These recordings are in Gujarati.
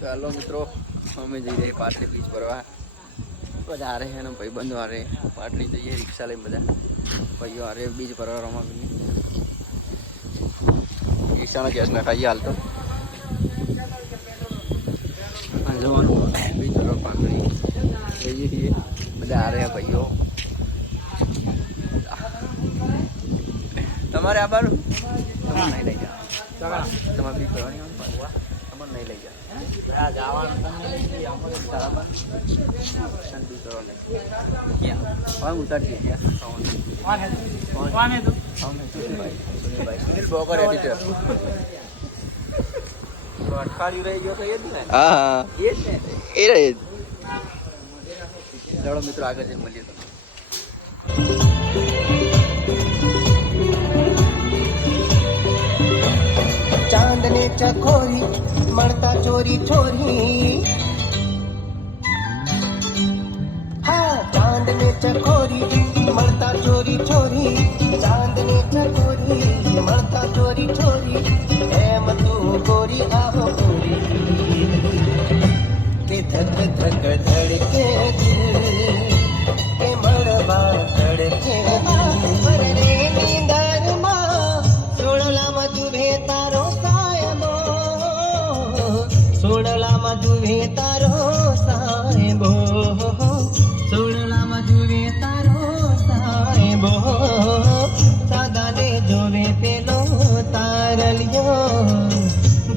તો હાલો મિત્રો, અમે જઈ રહી પાટલી બીચ ભરવા. બધા આ રહે ને ભાઈ બંધો આ રહે. પાટલી જઈએ રિક્ષા લઈને બધા ભાઈઓ આ રહે બીચ ભરવા રમાવીને. રિક્ષાનો ગેસ નખાઈએ હાલ તો જવાનું બીચ ભરવા પાટલી જઈએ છીએ બધા આ રહ્યા ભાઈઓ. તમારે આ બારું તમારે નહીં લઈ જાઓ. તમારે બીચ ભરવાની તમારે નહીં લઈ જાઓ. ઉતારી સુનિલ બ્રોકર એડિટર. અઠવાડિયું રહી ગયો તો એ જ ને. હા એ જ ને એ રહે. ચલો મિત્રો આગળ જઈને મળીએ. चांद ने चकोरी मरता चोरी चोरी. हाँ चांद ने चकोरी मरता चोरी चोरी. चांद ने चकोरी मरता चोरी चोरी. एम तू गोरी आहो गोरी के धक धक धड़के के मरवा धड़के रे नींदर मां सोळला मधुभे तारो सायबो. सोळला मधुभे तारो सायबो. सोळला मधुभे तारो सायबो. सादाने जोवे पेलो तारलियो.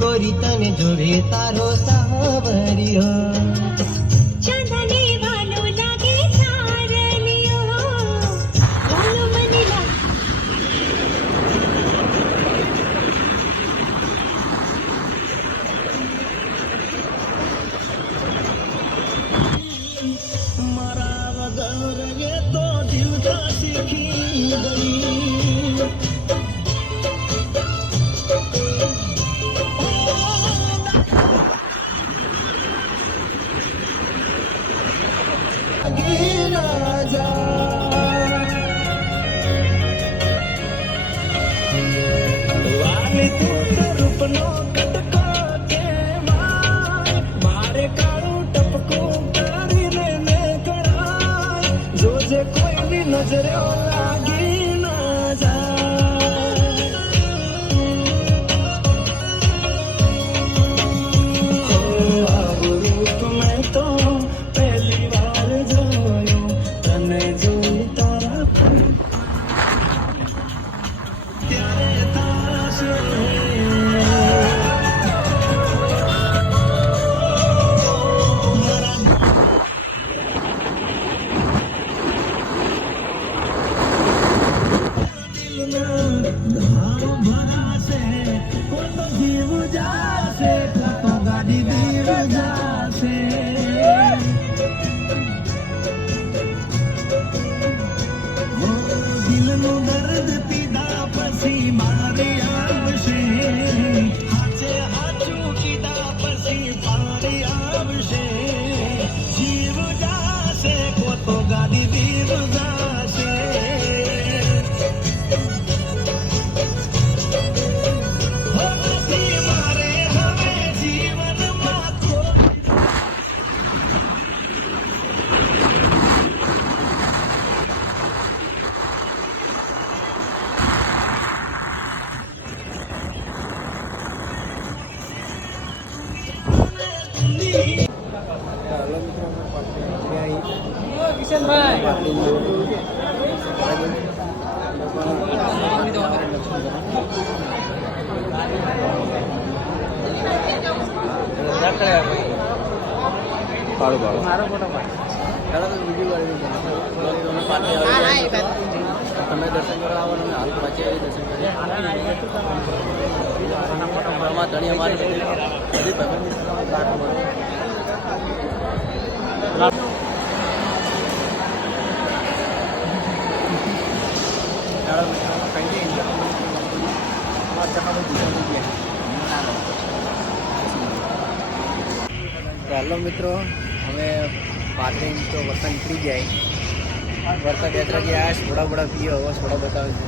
गोरी तने जोवे तारो सावरियो. नजर लागी ना जाए. रूप में तो पहली बार जोयो तने जोई तारा प्यारे तारा से. મારો ફોટો તમે દર્શન કરવા આવો ને હાલ પાછી આવી દર્શન કરીએ. ધણી અમારી બધી હેલો મિત્રો, અમે પાટણ તો વતન નીકળી જાય. વરસાદ યાત્રા જે આ થોડા બડા પીઓ હવે થોડા બતાવે છે.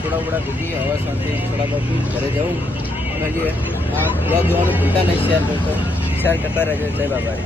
થોડા બડા પીધી હવે શાંતિ થોડા બધી ઘરે જવું. મળીએ બ્લોગ જોવાનું ભૂલતા નહીં, શેર કરતા રહેજો. જય બાબા.